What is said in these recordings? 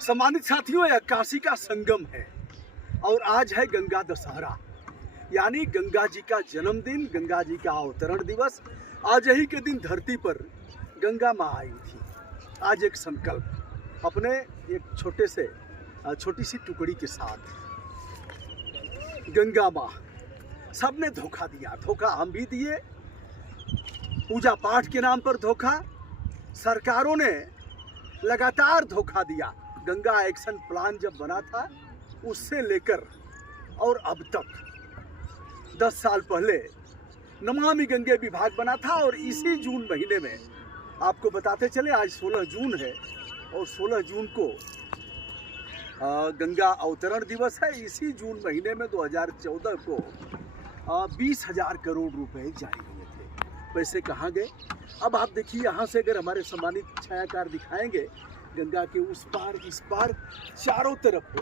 सम्मानित साथियों, यह काशी का संगम है और आज है गंगा दशहरा, यानी गंगा जी का जन्मदिन, गंगा जी का अवतरण दिवस। आज ही के दिन धरती पर गंगा माँ आई थी। आज एक संकल्प अपने एक छोटी सी टुकड़ी के साथ, गंगा माँ, सबने धोखा दिया, धोखा हम भी दिए, पूजा पाठ के नाम पर धोखा, सरकारों ने लगातार धोखा दिया। गंगा एक्शन प्लान जब बना था उससे लेकर और अब तक 10 साल पहले नमामि गंगे विभाग बना था और इसी जून महीने में आपको बताते चले, आज 16 जून है और 16 जून को गंगा अवतरण दिवस है। इसी जून महीने में 2014 को 20,000 करोड़ रुपए जारी हुए थे। पैसे कहाँ गए? अब आप देखिए, यहाँ से अगर हमारे सम्मानित छायाकार दिखाएंगे, गंगा के उस पार इस पार चारों तरफ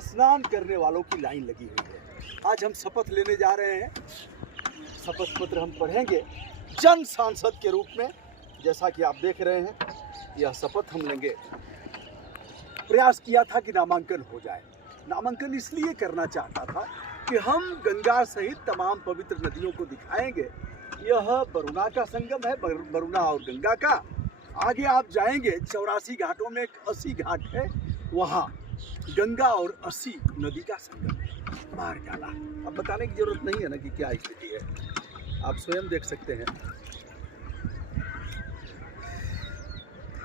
स्नान करने वालों की लाइन लगी हुई है। आज हम शपथ लेने जा रहे हैं। शपथ पत्र हम पढ़ेंगे जन सांसद के रूप में। जैसा कि आप देख रहे हैं, यह शपथ हम लेंगे। प्रयास किया था कि नामांकन हो जाए। नामांकन इसलिए करना चाहता था कि हम गंगा सहित तमाम पवित्र नदियों को दिखाएंगे। यह वरुणा का संगम है, वरुणा और गंगा का। आगे आप जाएंगे 84 घाटों में एक 80 घाट है, वहाँ गंगा और 80 नदी का संगम है। मार डाला। अब बताने की जरूरत नहीं है ना कि क्या स्थिति है, आप स्वयं देख सकते हैं।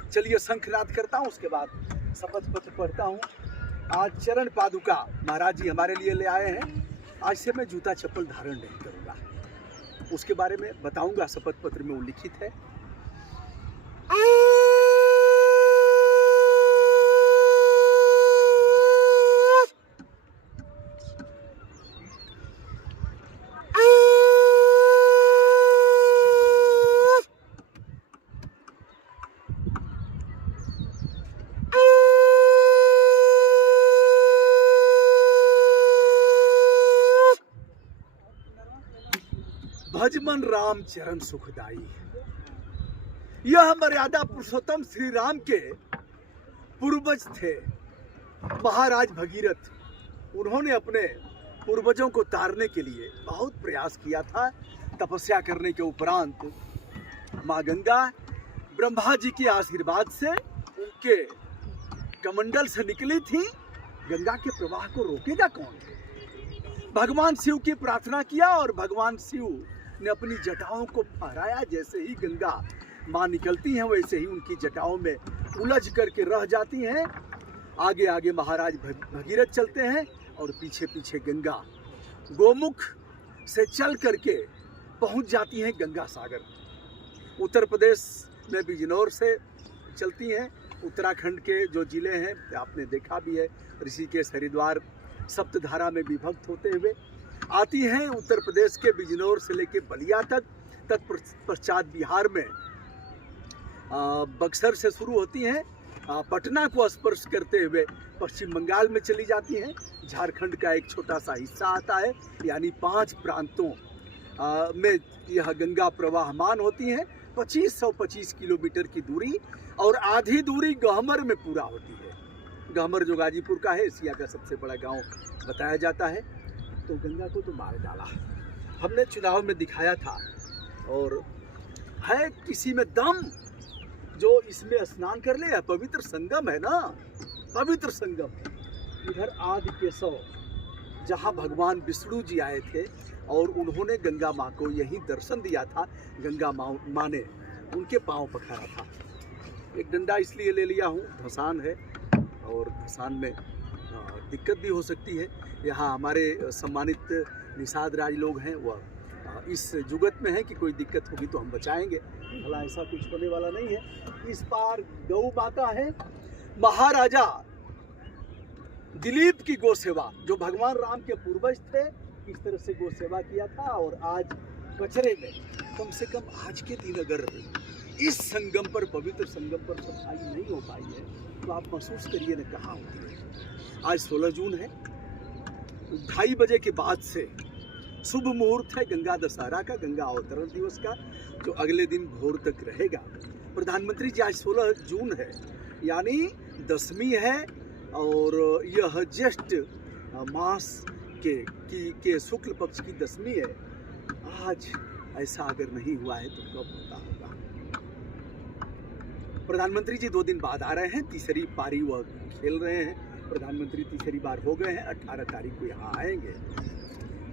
चलिए शंखनाद करता हूँ, उसके बाद शपथ पत्र पढ़ता हूँ। आज चरण पादुका महाराज जी हमारे लिए ले आए हैं। आज से मैं जूता चप्पल धारण नहीं करूँगा, उसके बारे में बताऊंगा। शपथ पत्र में उल्लिखित है। भजमन राम चरण सुखदाई। यह मर्यादा पुरुषोत्तम श्री राम के पूर्वज थे, महाराज भगीरथ। उन्होंने अपने पूर्वजों को तारने के लिए बहुत प्रयास किया था। तपस्या करने के उपरांत माँ गंगा ब्रह्मा जी के आशीर्वाद से उनके कमंडल से निकली थी। गंगा के प्रवाह को रोकेगा कौन? भगवान शिव की प्रार्थना किया और भगवान शिव ने अपनी जटाओं को फहराया। जैसे ही गंगा माँ निकलती हैं, वैसे ही उनकी जटाओं में उलझ करके रह जाती हैं। आगे आगे महाराज भगीरथ चलते हैं और पीछे पीछे गंगा गोमुख से चल करके पहुंच जाती हैं गंगा सागर। उत्तर प्रदेश में बिजनौर से चलती हैं। उत्तराखंड के जो जिले हैं, आपने देखा भी है, ऋषिकेश, हरिद्वार, सप्तधारा में विभक्त होते हुए आती हैं। उत्तर प्रदेश के बिजनौर से लेके बलिया तक, तत्पश्चात बिहार में बक्सर से शुरू होती हैं, पटना को स्पर्श करते हुए पश्चिम बंगाल में चली जाती हैं। झारखंड का एक छोटा सा हिस्सा आता है, यानी 5 प्रांतों में यह गंगा प्रवाहमान होती हैं। 2525 किलोमीटर की दूरी और आधी दूरी गहमर में पूरा होती है। गहमर जो गाजीपुर का है, एशिया का सबसे बड़ा गांव बताया जाता है। तो गंगा को तो मार डाला। हमने चुनाव में दिखाया था, और है किसी में दम जो इसमें स्नान कर ले। पवित्र संगम है ना, पवित्र संगम। इधर आदि केशव, जहाँ भगवान विष्णु जी आए थे और उन्होंने गंगा माँ को यही दर्शन दिया था। गंगा माँ ने उनके पाँव पखारा था। एक डंडा इसलिए ले लिया हूँ, धसान है और धसान में दिक्कत भी हो सकती है। यहाँ हमारे सम्मानित निषाद राज लोग हैं, वह इस जुगत में है कि कोई दिक्कत होगी तो हम बचाएंगे। भला ऐसा कुछ होने वाला नहीं है। इस पार गौ माता है। महाराजा दिलीप की गौ सेवा, जो भगवान राम के पूर्वज थे, इस तरह से गौ सेवा किया था। और आज कचरे में कम से कम आज के दिन अगर इस संगम पर, पवित्र संगम पर सफाई नहीं हो पाई है, तो आप महसूस करिए न कहाँ होती है। आज 16 जून है। 2:30 बजे के बाद से शुभ मुहूर्त है गंगा दशहरा का, गंगा अवतरण दिवस का, जो अगले दिन भोर तक रहेगा। प्रधानमंत्री जी, आज 16 जून है, यानी दशमी है और यह ज्येष्ठ मास के शुक्ल पक्ष की दशमी है। आज ऐसा अगर नहीं हुआ है तो कब होता होगा। प्रधानमंत्री जी 2 दिन बाद आ रहे हैं, तीसरी पारी वह खेल रहे हैं। प्रधानमंत्री तीसरी बार हो गए हैं, 18 तारीख को यहाँ आएंगे।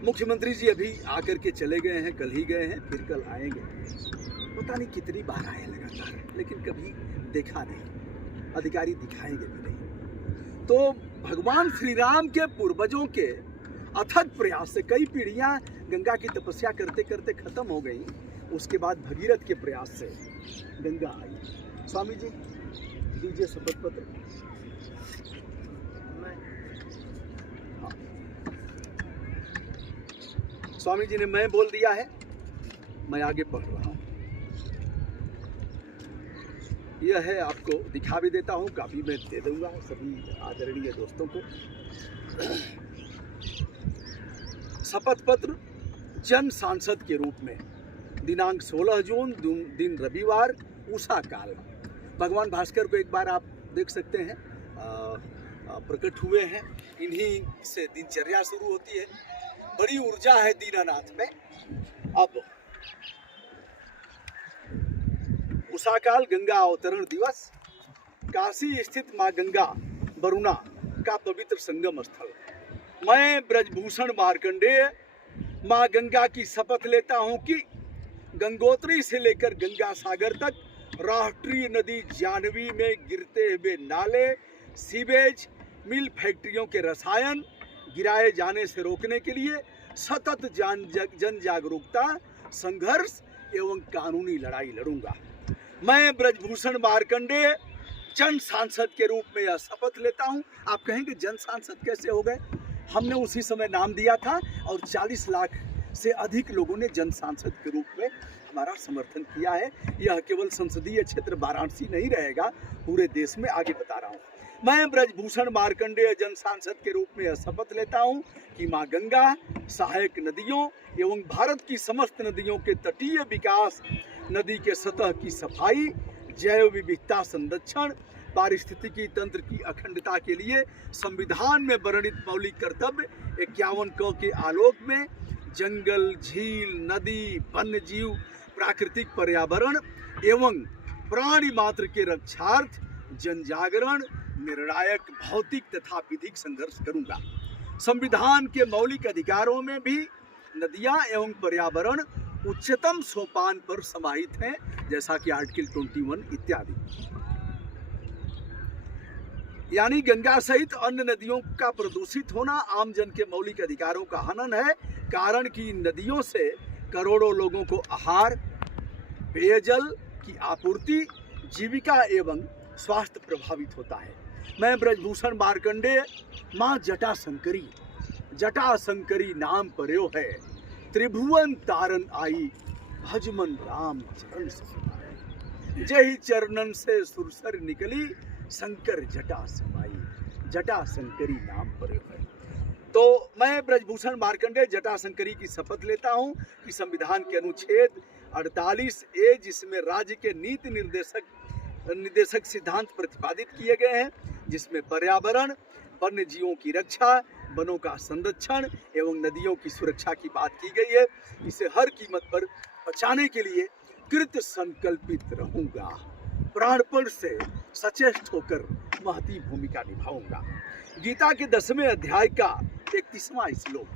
मुख्यमंत्री जी अभी आकर के चले गए हैं, कल ही गए हैं, फिर कल आएंगे। पता नहीं कितनी बार आए लगातार, लेकिन कभी देखा नहीं, अधिकारी दिखाएंगे भी नहीं। तो भगवान श्री राम के पूर्वजों के अथक प्रयास से कई पीढ़ियां गंगा की तपस्या करते करते खत्म हो गई। उसके बाद भगीरथ के प्रयास से गंगा आई। स्वामी जी दीजिए शपथ पत्र। हाँ। स्वामी जी ने मैं बोल दिया है, मैं आगे पढ़ रहा हूं। यह है, आपको दिखा भी देता हूं, काफी मैं दे दूंगा सभी आदरणीय दोस्तों को। शपथ पत्र जन सांसद के रूप में दिनांक 16 जून दिन रविवार उषा काल। भगवान भास्कर को एक बार आप देख सकते हैं, प्रकट हुए हैं। इन्हीं से दिनचर्या शुरू होती है। बड़ी ऊर्जा है दीनानाथ में। अब उषा काल गंगा अवतरण दिवस, काशी स्थित मां गंगा वरुणा का पवित्र संगम स्थल। मैं ब्रजभूषण मार्कंडेय मां गंगा की शपथ लेता हूं कि गंगोत्री से लेकर गंगा सागर तक राष्ट्रीय नदी जानवी में गिरते हुए नाले, सीवेज, मिल फैक्ट्रियों के रसायन गिराए जाने से रोकने के लिए सतत जन जागरूकता, संघर्ष एवं कानूनी लड़ाई लड़ूंगा। मैं ब्रजभूषण मार्कंडेय जन सांसद के रूप में यह शपथ लेता हूं। आप कहेंगे जन सांसद कैसे हो गए? हमने उसी समय नाम दिया था और 40 लाख से अधिक लोगों ने जन सांसद के रूप में हमारा समर्थन किया है। यह केवल संसदीय क्षेत्र वाराणसी नहीं रहेगा, पूरे देश में। आगे बता रहा हूँ। मैं ब्रजभूषण मार्कंडेय जन सांसद के रूप में यह शपथ लेता हूँ कि मां गंगा सहायक नदियों एवं भारत की समस्त नदियों के तटीय विकास, नदी के सतह की सफाई, जैव विविधता संरक्षण, पारिस्थितिकी तंत्र की अखंडता के लिए संविधान में वर्णित मौलिक कर्तव्य 51 क के आलोक में जंगल, झील, नदी, वन्य जीव, प्राकृतिक पर्यावरण एवं प्राणी मात्र के रक्षार्थ जन जागरण, निर्णायक भौतिक तथा विधिक संघर्ष करूंगा। संविधान के मौलिक अधिकारों में भी नदियां एवं पर्यावरण उच्चतम सोपान पर समाहित हैं, जैसा कि आर्टिकल 21 इत्यादि। यानी गंगा सहित अन्य नदियों का प्रदूषित होना आम जन के मौलिक अधिकारों का हनन है, कारण कि इन नदियों से करोड़ों लोगों को आहार, पेयजल की आपूर्ति, जीविका एवं स्वास्थ्य प्रभावित होता है। मैं ब्रजभूषण मार्कंडेय मां जटा शंकरी नाम पर्यो है, त्रिभुवन तारन आई, भजमन राम चरण सुनाए। जय चरणन से सुरसर निकली, शंकर जटा समाई, जटा शंकरी नाम पर्यो है। तो मैं ब्रजभूषण मार्कंडेय जटा शंकरी की शपथ लेता हूं कि संविधान के अनुच्छेद 48A, जिसमें राज्य के नीति निर्देशक सिद्धांत प्रतिपादित किए गए हैं, जिसमें पर्यावरण, वन्य जीवों की रक्षा, वनों का संरक्षण एवं नदियों की सुरक्षा की बात की गई है, इसे हर कीमत पर बचाने के लिए कृत संकल्पित रहूंगा। प्राणपण से सचेष्ट होकर महती भूमिका निभाऊंगा। गीता के 10वें अध्याय का 31वां श्लोक,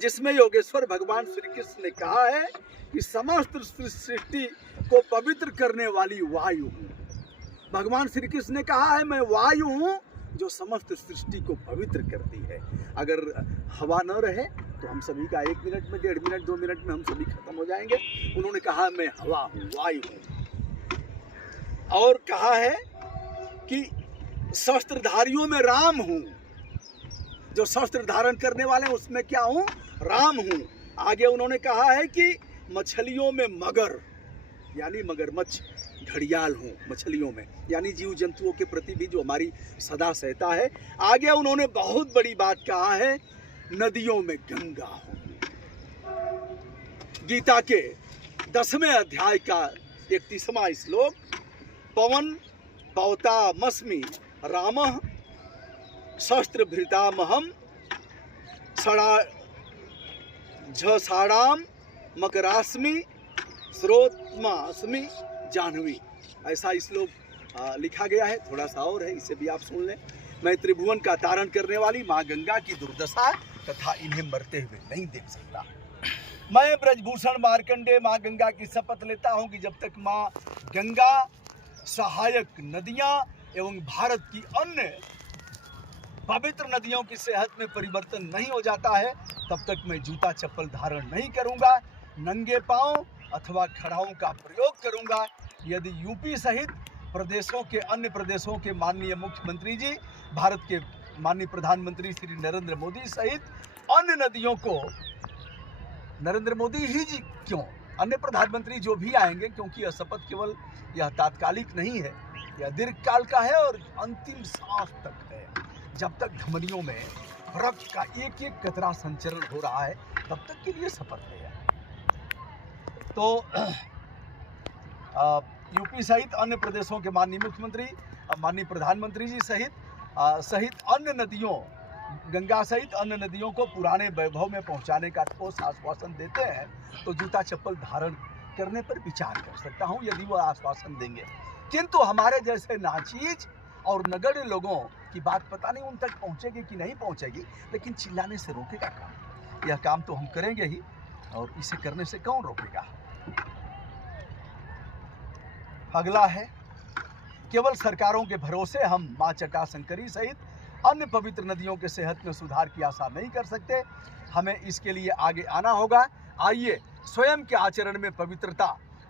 जिसमें योगेश्वर भगवान श्री कृष्ण ने कहा है कि समस्त सृष्टि को पवित्र करने वाली वायु हूँ। भगवान श्री कृष्ण ने कहा है, मैं वायु हूँ जो समस्त सृष्टि को पवित्र करती है। अगर हवा न रहे तो हम सभी का 1 मिनट में, 1.5 मिनट, 2 मिनट में हम सभी खत्म हो जाएंगे। उन्होंने कहा मैं हवा हूँ, वायु हूँ। और कहा है कि शस्त्रधारियों में राम हूँ, जो शस्त्र धारण करने वाले हैं उसमें क्या हूँ? राम हूँ। आगे उन्होंने कहा है कि मछलियों में मगर, यानी मगरमच्छ, घड़ियाल हूँ मछलियों में, यानी जीव जंतुओं के प्रति भी जो हमारी सदा सहता है। आगे उन्होंने बहुत बड़ी बात कहा है, नदियों में गंगा हूँ। गीता के 10वें अध्याय का 31वां श्लोक, पवन पौतामस्मि रामः शस्त्रभृतामहं झषाणाम मकरास्मि श्रोत्मास्मि जाह्नवी। ऐसा श्लोक लिखा गया है। थोड़ा सा और है, इसे भी आप सुन लें। मैं त्रिभुवन का तारण करने वाली माँ गंगा की दुर्दशा तथा इन्हें मरते हुए नहीं देख सकता। मैं ब्रजभूषण मार्कंडेय माँ गंगा की शपथ लेता हूँ कि जब तक माँ गंगा, सहायक नदियाँ एवं भारत की अन्य पवित्र नदियों की सेहत में परिवर्तन नहीं हो जाता है, तब तक मैं जूता चप्पल धारण नहीं करूँगा, नंगे पाँव अथवा खड़ाओं का प्रयोग करूँगा। यदि यूपी सहित प्रदेशों के अन्य प्रदेशों के माननीय मुख्यमंत्री जी, भारत के माननीय प्रधानमंत्री श्री नरेंद्र मोदी सहित अन्य नदियों को, नरेंद्र मोदी ही जी क्यों, अन्य प्रधानमंत्री जो भी आएंगे, क्योंकि यह शपथ केवल यह तात्कालिक नहीं है, यह दीर्घकाल का है और अंतिम सांस तक है। जब तक धमनियों में रक्त का एक एक कतरा संचरण हो रहा है, तब तक के लिए शपथ है। तो यूपी सहित अन्य प्रदेशों के माननीय मुख्यमंत्री, माननीय प्रधानमंत्री जी सहित अन्य नदियों, गंगा सहित अन्य नदियों को पुराने वैभव में पहुंचाने का ठोस आश्वासन देते हैं, तो जूता चप्पल धारण करने पर विचार कर सकता हूं, यदि वो आश्वासन देंगे। किंतु हमारे जैसे नाचीज और नगण्य लोगों की बात पता नहीं उन तक पहुंचेगी कि नहीं पहुंचेगी, लेकिन चिल्लाने से रोकेगा काम? यह काम तो हम करेंगे ही, और इसे करने से कौन रोकेगा? अगला है, केवल सरकारों के भरोसे हम माँ जटाशंकरी सहित अन्य पवित्र नदियों के सेहत में सुधार की आशा नहीं कर सकते। हमें इसके लिए आगे आना होगा। आइए स्वयं के आचरण में पवित्रता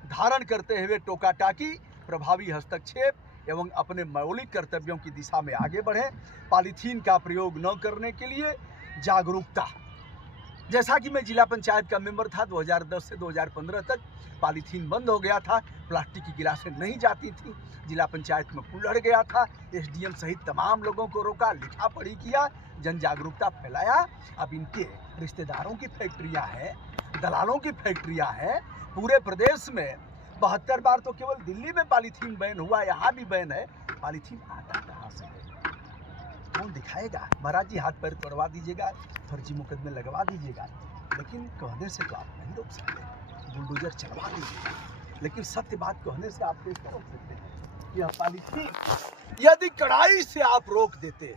धारण करते हुए टोका टाकी, प्रभावी हस्तक्षेप एवं अपने मौलिक कर्तव्यों की दिशा में आगे बढ़ें। पॉलीथीन का प्रयोग न करने के लिए जागरूकता। जैसा कि मैं जिला पंचायत का मेंबर था, 2010 से 2015 तक पॉलीथीन बंद हो गया था, प्लास्टिक की गिलासें नहीं जाती थी, जिला पंचायत में कुल्हड़ गया था, एसडीएम सहित तमाम लोगों को रोका, लिखा पढ़ी किया, जन जागरूकता फैलाया। अब इनके रिश्तेदारों की फैक्ट्रियां हैं, दलालों की फैक्ट्रियां हैं पूरे प्रदेश में। 72 बार तो केवल दिल्ली में पॉलीथीन बैन हुआ, यहाँ भी बैन है। पॉलीथीन आता कहाँ से है? कौन दिखाएगा? महाराज जी हाथ पैर तोड़वा दीजिएगा, फर्जी मुकदमे लगवा दीजिएगा, लेकिन कहने से तो आप नहीं रोक सकते। बुलडोजर चलवा दीजिएगा, लेकिन सत्य बात कहने से आप कैसे रोक सकते हैं? यह पॉलीथीन यदि कड़ाई से आप रोक देते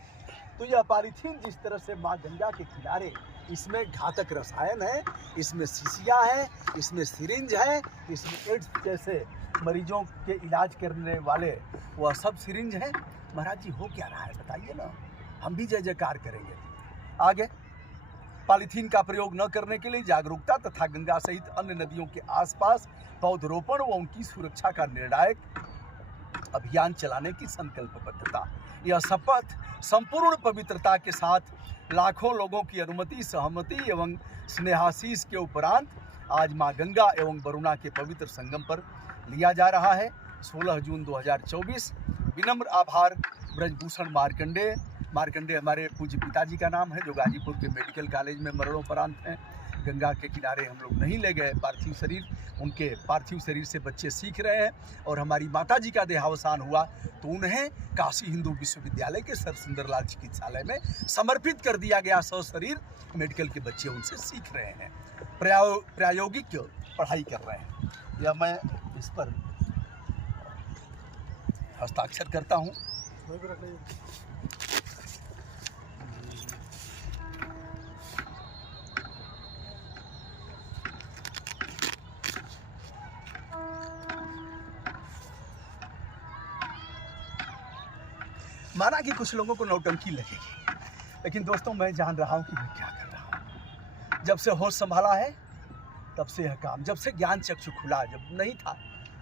तो यह पॉलीथीन जिस तरह से माँ गंगा के किनारे, इसमें घातक रसायन है, इसमें शीशियाँ हैं, इसमें सिरिंज है, इसमें एड्स जैसे मरीजों के इलाज करने वाले वह सब सिरिंज हैं। महाराज जी हो क्या रहा है बताइए ना, हम भी जय जयकार करेंगे। आगे, पॉलीथीन का प्रयोग न करने के लिए जागरूकता तथा गंगा सहित अन्य नदियों के आसपास पौधरोपण व उनकी सुरक्षा का निर्णायक अभियान चलाने की संकल्पबद्धता। यह शपथ संपूर्ण पवित्रता के साथ लाखों लोगों की अनुमति, सहमति एवं स्नेहाशीष के उपरांत आज मां गंगा एवं वरुणा के पवित्र संगम पर लिया जा रहा है। 16 जून 2024। विनम्र आभार ब्रजभूषण मार्कंडेय। मार्कंडेय हमारे पूज्य पिताजी का नाम है, जो गाजीपुर के मेडिकल कॉलेज में मरणोपरांत हैं। गंगा के किनारे हम लोग नहीं ले गए पार्थिव शरीर, उनके पार्थिव शरीर से बच्चे सीख रहे हैं। और हमारी माता जी का देहावसान हुआ तो उन्हें काशी हिंदू विश्वविद्यालय के सर सुंदरलाल चिकित्सालय में समर्पित कर दिया गया। शरीर मेडिकल के बच्चे उनसे सीख रहे हैं, प्रायोगिक पढ़ाई कर रहे हैं। या मैं इस पर हस्ताक्षर करता हूँ। माना कि कुछ लोगों को नौटंकी लगेगी, लेकिन दोस्तों मैं जान रहा हूं कि मैं क्या कर रहा हूं। जब से होश संभाला है तब से यह काम, जब से ज्ञान चक्षु खुला, जब नहीं था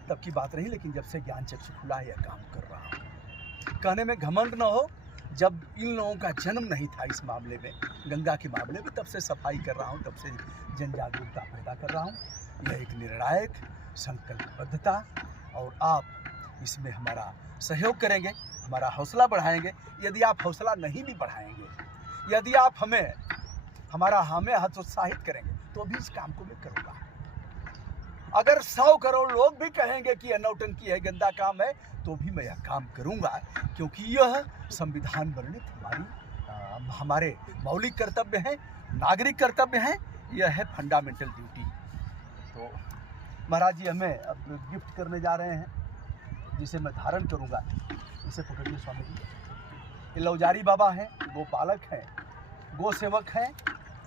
तब की बात नहीं, लेकिन जब से ज्ञान चक्षु खुला है यह काम कर रहा हूं। कहने में घमंड न हो, जब इन लोगों का जन्म नहीं था इस मामले में, गंगा के मामले में, तब से सफाई कर रहा हूं, तब से जन जागरूकता पैदा कर रहा हूं। यह एक निर्णायक संकल्पबद्धता, और आप इसमें हमारा सहयोग करेंगे, हमारा हौसला बढ़ाएंगे। यदि आप हौसला नहीं भी बढ़ाएंगे, यदि आप हमें हतोत्साहित करेंगे, तो भी इस काम को मैं करूँगा। अगर 100 करोड़ लोग भी कहेंगे कि यह नौटंकी है, गंदा काम है, तो भी मैं यह काम करूंगा, क्योंकि यह संविधान वर्णित हमारे मौलिक कर्तव्य हैं, नागरिक कर्तव्य हैं, यह है फंडामेंटल ड्यूटी। तो महाराज जी हमें अब गिफ्ट करने जा रहे हैं, जिसे मैं धारण करूंगा। इसे पकड़िए स्वामी जी। ये लौजारी बाबा हैं, गोपालक हैं, गो सेवक हैं,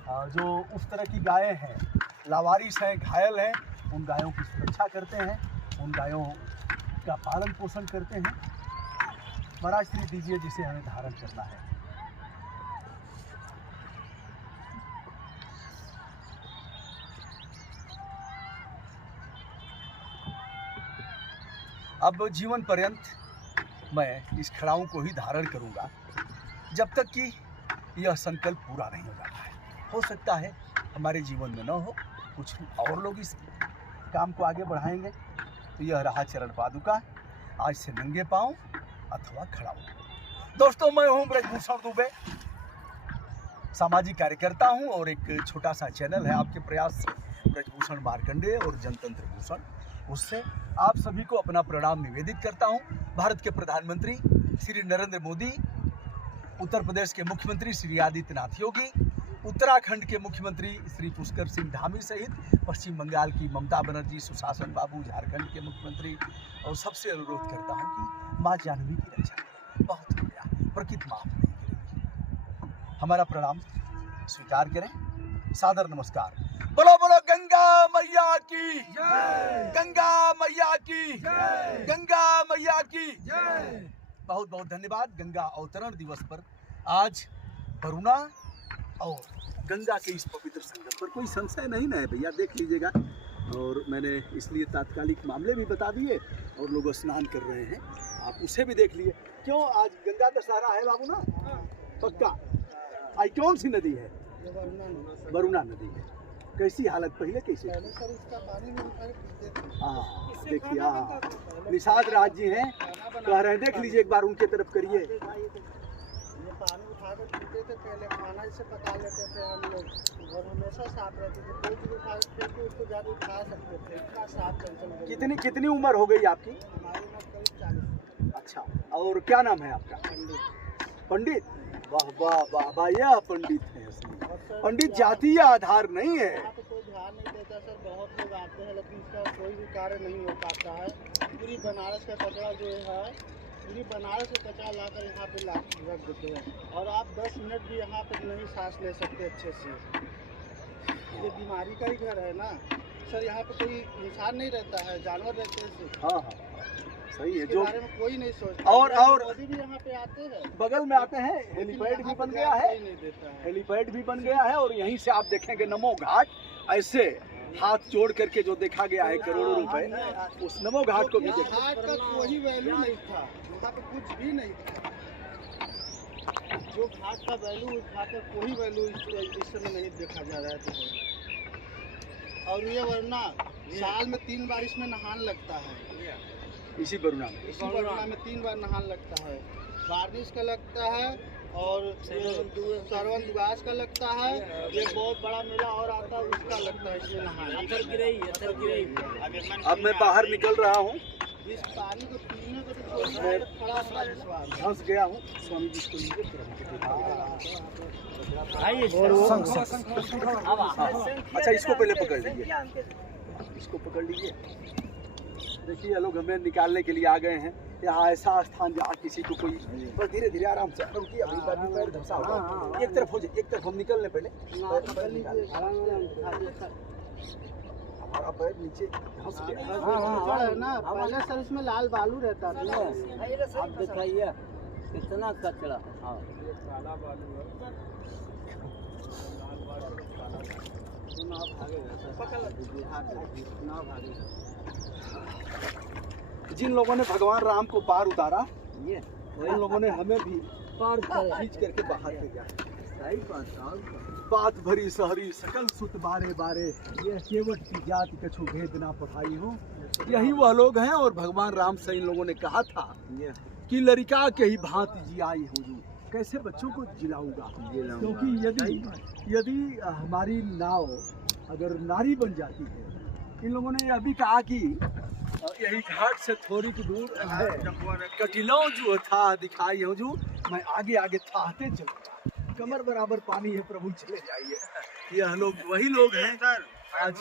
जो उस तरह की गायें हैं, लावारिस हैं, घायल हैं, उन गायों की सुरक्षा करते हैं, उन गायों का पालन पोषण करते हैं। महाराज श्री दीजिए जिसे हमें धारण करना है। अब जीवन पर्यंत मैं इस खड़ाऊ को ही धारण करूंगा, जब तक कि यह संकल्प पूरा नहीं हो जाता है। हो सकता है हमारे जीवन में न हो, कुछ और लोग इस काम को आगे बढ़ाएंगे। तो यह रहा चरण पादुका, आज से नंगे पांव अथवा खड़ाऊ। दोस्तों, मैं हूं ब्रजभूषण दुबे, सामाजिक कार्यकर्ता हूं, और एक छोटा सा चैनल है आपके प्रयास से, ब्रजभूषण मार्कंडेय और जनतंत्र भूषण, उससे आप सभी को अपना प्रणाम निवेदित करता हूं। भारत के प्रधानमंत्री श्री नरेंद्र मोदी, उत्तर प्रदेश के मुख्यमंत्री श्री आदित्यनाथ योगी, उत्तराखंड के मुख्यमंत्री श्री पुष्कर सिंह धामी सहित पश्चिम बंगाल की ममता बनर्जी, सुशासन बाबू, झारखंड के मुख्यमंत्री, और सबसे अनुरोध करता हूं कि माँ जानवी की रक्षा करें। बहुत हो गया, प्रकृति माफ नहीं करेगी। हमारा प्रणाम स्वीकार करें, सादर नमस्कार। बोलो बोलो गंगा मैया की जय, गंगा मैया की जय, गंगा मैया की जय। बहुत बहुत धन्यवाद। गंगा अवतरण दिवस पर आज वरुणा और गंगा के इस पवित्र संगम पर कोई संशय नहीं ना है भैया, देख लीजिएगा। और मैंने इसलिए तात्कालिक मामले भी बता दिए, और लोग स्नान कर रहे हैं, आप उसे भी देख लिए। क्यों आज गंगा दशहरा है बाबू ना? पक्का। आज कौन सी नदी है? वरुणा नदी है। कैसी हालत पहले कैसे? हाँ देखिए, हाँ निषाद राज जी हैं, कह रहे हैं, देख लीजिए एक बार उनके तरफ करिए। पानी उठाकर पीते थे पहले, खाना इसे पका लेते थे हम लोग, और हमेशा साफ रहते थे, कोई चीज उठा के उसको जाकर उठा सकते थे, इतना साफ चंचल। कितनी उम्र हो गई आपकी? हमारी उम्र करीब 40। अच्छा, और क्या नाम है आपका? पंडित। वाह वाह वाह वाह, यह पंडित है असली। पंडित जातीय आधार नहीं है। यहाँ पे कोई ध्यान नहीं देता सर, बहुत लोग आते हैं लेकिन इसका कोई भी कार्य नहीं हो पाता है। पूरी बनारस का कचरा जो है, पूरी बनारस का कचरा लाकर यहाँ पे रख देते हैं, और आप 10 मिनट भी यहाँ पे नहीं सांस ले सकते अच्छे से। ये बीमारी का ही घर है ना सर, यहाँ पे कोई इंसान नहीं रहता है, जानवर रहते हैं। हाँ हाँ सही है, जो बारे में कोई नहीं सोचता। और मोदी भी यहाँ पे आते हैं, बगल में आते हैं, हेलीपैड भी बन गया है, हेलीपैड भी बन गया है, और यहीं से आप देखेंगे नमो घाट, ऐसे हाथ जोड़ करके जो देखा गया है करोड़ों रुपए, उस नमो घाट को भी देखा। घाट का कोई वैल्यू नहीं था, वहाँ पे कुछ भी नहीं था। जो घाट का वैल्यू, उस घाट का कोई वैल्यू इस समय नहीं देखा जा रहा है। तो और ये वरना साल में 3 बार इसमें नहान लगता है, इसी वरुणा में 3 बार नहान लगता है। बारिश का लगता है, और सरवन दुगास का लगता है, ये बहुत बड़ा मेला और आता है, उसका लगता है इसमें नहान। अब मैं बाहर निकल रहा हूँ, इस पानी को पीने को तो खड़ा फंस गया हूँ। स्वामी जी को अच्छा, इसको पहले पकड़ लीजिए, इसको पकड़ लीजिए। देखिए ये लोग हमें निकालने के लिए आ गए हैं। यहाँ ऐसा स्थान जहाँ किसी को कोई, बस धीरे धीरे आराम से, रुकिए अभी पैर धंसा होगा। एक तरफ हो जाए, एक तरफ हम निकलने पहले हमारा पैर नीचे धंस गया है ना। पहले सर इसमें लाल बालू रहता था, आप दिखाइए कितना कचरा। हाँ जिन लोगों ने भगवान राम को पार उतारा, ये उन लोगों ने हमें भी पार खींच करके बाहर ले गया। सही बात भरी सहरी सकल सुत बारे बारे, ये केवट की जाति कछु भेद ना पढ़ाई हो। यही वह लोग हैं, और भगवान राम से इन लोगों ने कहा था कि लड़का के ही भांति जी आई हूँ, कैसे बच्चों को जिलाऊंगा। क्योंकि यदि हमारी नाव अगर नारी बन जाती है इन लोगों ने अभी कहा कि यही घाट से थोड़ी की दूर है कटिलौ जो था दिखाई हो जो मैं आगे आगे थाहते चलूंगा, कमर बराबर पानी है प्रभु चले जाइए। यह लोग वही लोग हैं आज।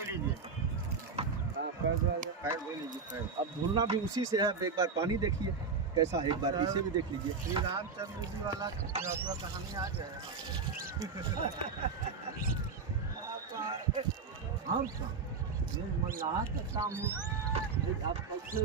अब धुलना भी उसी से है। एक बार पानी देखिए कैसा है, एक बार इसे भी देख लीजिए। श्री रामचंद्र जी वाला कहानी आ जाएगा। हम ये मल्लाह का काम ये आप पक्ष में